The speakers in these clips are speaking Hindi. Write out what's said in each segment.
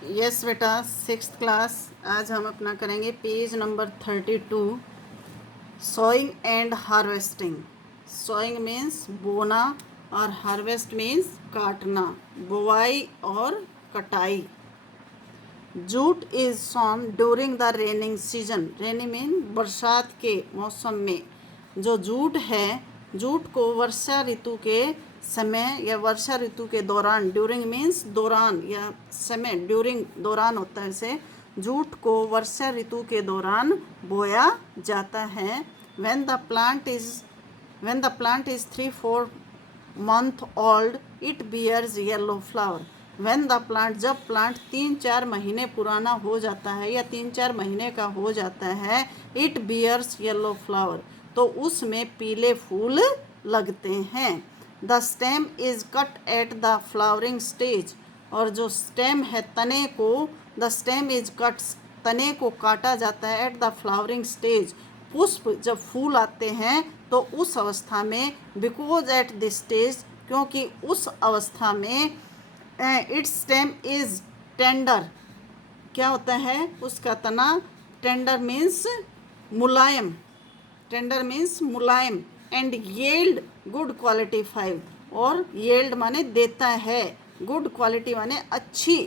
यस बेटा, 6th क्लास। आज हम अपना करेंगे page number 32, sowing and harvesting. Sowing means बोना और हार्वेस्ट मीन्स काटना, बुआई और कटाई। Jute is sown during the raining season. Rainy mean बरसात के मौसम में जो जूट है, जूट को वर्षा ऋतु के समय या वर्षा ऋतु के दौरान, ड्यूरिंग मीन्स दौरान या समय, ड्यूरिंग दौरान होता है, इसे जूट को वर्षा ऋतु के दौरान बोया जाता है। When the plant is 3-4 month old it bears yellow flower। when the plant, जब प्लांट 3-4 महीने पुराना हो जाता है या 3-4 महीने का हो जाता है, it bears yellow flower, तो उसमें पीले फूल लगते हैं। the stem is cut at the flowering stage, और जो स्टेम है, तने को, the stem is cut, तने को काटा जाता है at the flowering stage, पुष्प जब फूल आते हैं तो उस अवस्था में, बिकॉज एट दिस स्टेज, क्योंकि उस अवस्था में, इट्स स्टेम इज टेंडर, क्या होता है उसका तना, टेंडर मीन्स मुलायम, टेंडर मीन्स मुलायम, and yield good quality fibre, और येल्ड माने देता है, गुड क्वालिटी माने अच्छी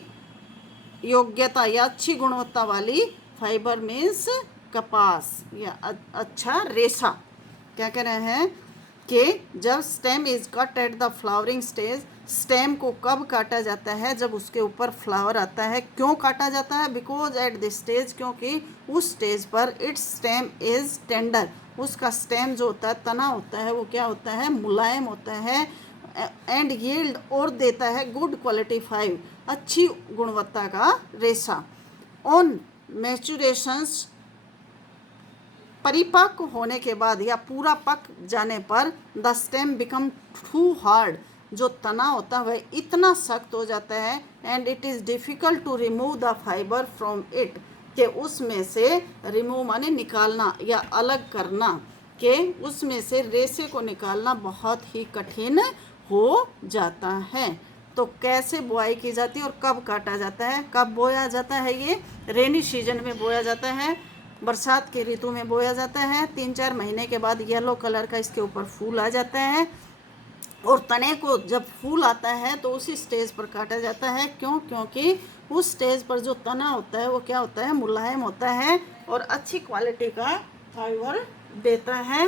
योग्यता या अच्छी गुणवत्ता वाली, फाइबर मीन्स कपास या अच्छा रेशा। क्या कह रहे हैं कि जब stem is cut at the flowering stage, stem को कब काटा जाता है, जब उसके ऊपर फ्लावर आता है। क्यों काटा जाता है? बिकॉज एट दिस स्टेज, क्योंकि उस स्टेज पर इट्स स्टेम इज टेंडर, उसका स्टेम जो होता है, तना होता है, वो क्या होता है, मुलायम होता है, एंड यील्ड, और देता है गुड क्वालिटी फाइव, अच्छी गुणवत्ता का रेशा। ऑन मैच्यूरेशंस, परिपक्व होने के बाद या पूरा पक जाने पर, the stem become too hard, जो तना होता है वह इतना सख्त हो जाता है, and it is difficult to remove the fibre from it, कि उसमें से रिमूव माने निकालना या अलग करना, कि उसमें से रेशे को निकालना बहुत ही कठिन हो जाता है। तो कैसे बुआई की जाती है और कब काटा जाता है, कब बोया जाता है? ये रेनी सीजन में बोया जाता है, बरसात के ऋतु में बोया जाता है। 3-4 महीने के बाद येलो कलर का इसके ऊपर फूल आ जाता है, और तने को जब फूल आता है तो उसी स्टेज पर काटा जाता है। क्यों? क्योंकि उस स्टेज पर जो तना होता है वो क्या होता है, मुलायम होता है और अच्छी क्वालिटी का फाइबर देता है।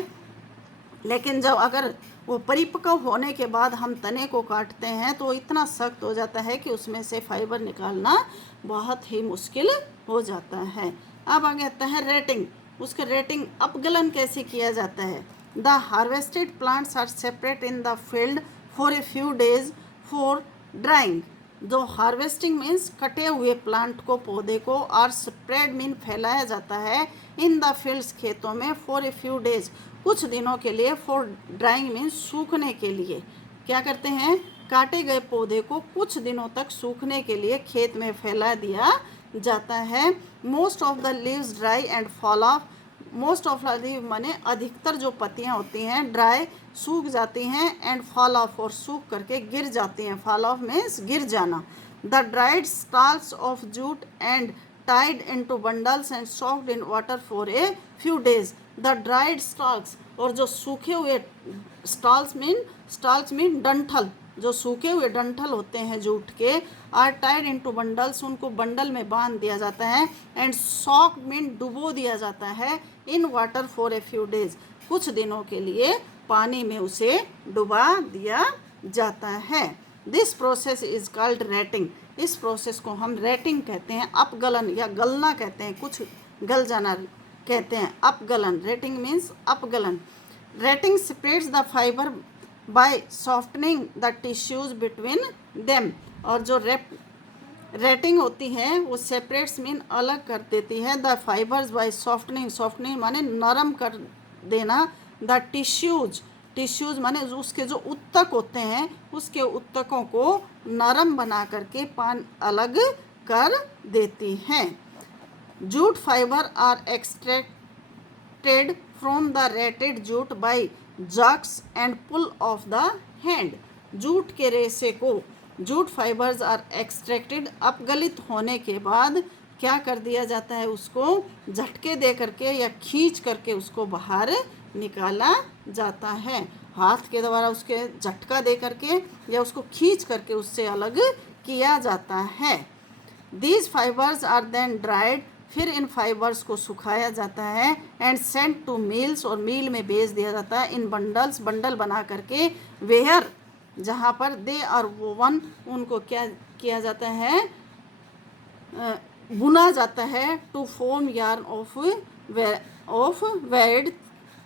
लेकिन जब अगर वो परिपक्व होने के बाद हम तने को काटते हैं तो इतना सख्त हो जाता है कि उसमें से फाइबर निकालना बहुत ही मुश्किल हो जाता है। अब आगे आता है रेटिंग। उसके रेटिंग, अपगलन कैसे किया जाता है? The harvested plants are separate in the field for a few days for drying. जो हार्वेस्टिंग मीन्स कटे हुए प्लांट को, पौधे को, और स्प्रेड मीन फैलाया जाता है, इन द फील्ड्स खेतों में, फॉर ए फ्यू डेज कुछ दिनों के लिए, फॉर ड्राइंग मीन्स सूखने के लिए। क्या करते हैं? काटे गए पौधे को कुछ दिनों तक सूखने के लिए खेत में फैला दिया जाता है। Most of the leaves dry and fall of, most of the leave माने अधिकतर जो पत्तियां होती हैं ड्राई, सूख जाती हैं, एंड फॉल ऑफ, और सूख करके गिर जाती हैं। फॉल ऑफ मीन्स गिर जाना। The dried stalls of jute and tied into bundles and soaked in water for a few days। the dried stalks, और जो सूखे हुए स्टाल्स मीन डंठल, जो सूखे हुए डंठल होते हैं जूट के, आर टाइड इनटू बंडल्स, उनको बंडल में बांध दिया जाता है, एंड सॉक्ड मीन डुबो दिया जाता है, in water for a few days, कुछ दिनों के लिए पानी में उसे डुबा दिया जाता है। This process is called rating. इस प्रोसेस को हम रेटिंग कहते हैं, अपगलन या गलना कहते हैं, कुछ गल जाना कहते हैं, अपगलन। रेटिंग मीन्स अपगलन। Retting separates the fibre by softening the tissues between them, और जो रेटिंग होती है वो सेपरेट्स मीन अलग कर देती है, the fibres by softening, softening माने नरम कर देना, द टिश्यूज माने उसके जो उत्तक होते हैं, उसके उत्तकों को नरम बना करके पान अलग कर देती हैं। Jute fibre are extracted from the retted jute by jugs and pull of the hand. Jute के रेशे को जूट फाइबर्स आर एक्सट्रैक्टेड, अपगलित होने के बाद क्या कर दिया जाता है, उसको झटके दे करके या खींच करके उसको बाहर निकाला जाता है। हाथ के द्वारा उसके झटका दे करके या उसको खींच करके उससे अलग किया जाता है। These fibres are then dried, फिर इन फाइबर्स को सुखाया जाता है एंड सेंट टू मिल्स, और मिल में बेच दिया जाता है इन बंडल्स, बंडल बना करके, वेयर जहाँ पर दे आर वोवन, उनको क्या किया जाता है, बुना जाता है, to form yarn of varied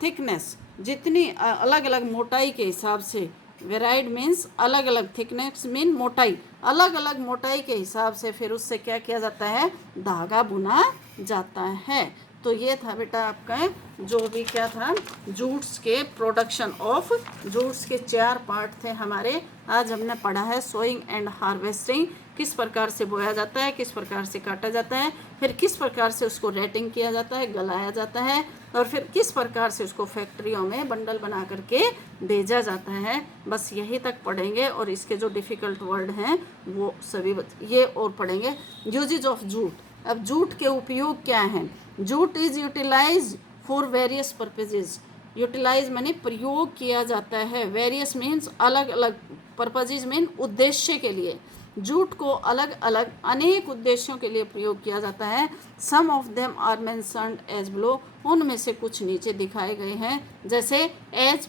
thickness, जितनी अलग अलग मोटाई के हिसाब से, वेराइड मीन्स अलग अलग, थिकनेस मीन मोटाई, अलग अलग मोटाई के हिसाब से फिर उससे क्या किया जाता है, धागा बुना जाता है। तो ये था बेटा आपका जो भी क्या था, जूट्स के प्रोडक्शन ऑफ, जूट्स के 4 पार्ट थे हमारे। आज हमने पढ़ा है सोइंग एंड हार्वेस्टिंग, किस प्रकार से बोया जाता है, किस प्रकार से काटा जाता है, फिर किस प्रकार से उसको रेटिंग किया जाता है, गलाया जाता है, और फिर किस प्रकार से उसको फैक्ट्रियों में बंडल बना करके भेजा जाता है। बस यही तक पढ़ेंगे, और इसके जो डिफ़िकल्ट वर्ड हैं वो सभी ये और पढ़ेंगे। यूजेज ऑफ जूट, अब जूट के उपयोग क्या हैं। Jute is utilize for various purposes, utilize माने प्रयोग किया जाता है, वेरियस मीन्स अलग अलग, पर्पजेज मीन उद्देश्य के लिए, जूट को अलग अलग अनेक उद्देश्यों के लिए प्रयोग किया जाता है। Some of them are mentioned as below, उनमें से कुछ नीचे दिखाए गए हैं, जैसे एज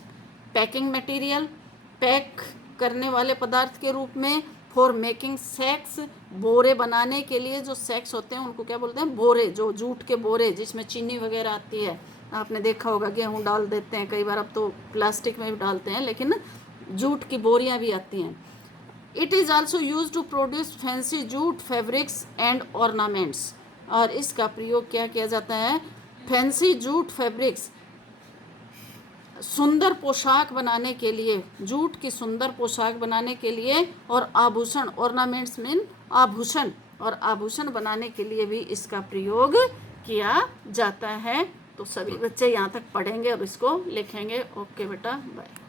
पैकिंग मटेरियल, पैक करने वाले पदार्थ के रूप में, फॉर मेकिंग सैक्स, बोरे बनाने के लिए, जो सैक्स होते हैं उनको क्या बोलते हैं, बोरे, जो जूट के बोरे जिसमें चीनी वगैरह आती है, आपने देखा होगा गेहूँ डाल देते हैं कई बार, अब तो प्लास्टिक में भी डालते हैं, लेकिन जूट की बोरियां भी आती हैं। It is also use to produce fancy jute fabrics and ornaments, और इसका प्रयोग क्या किया जाता है, फैंसी जूट फैब्रिक्स, सुंदर पोशाक बनाने के लिए, जूट की सुंदर पोशाक बनाने के लिए, और आभूषण, ऑर्नामेंट्स मीन आभूषण, और आभूषण बनाने के लिए भी इसका प्रयोग किया जाता है। तो सभी बच्चे यहाँ तक पढ़ेंगे और इसको लिखेंगे। ओके बेटा, बाय।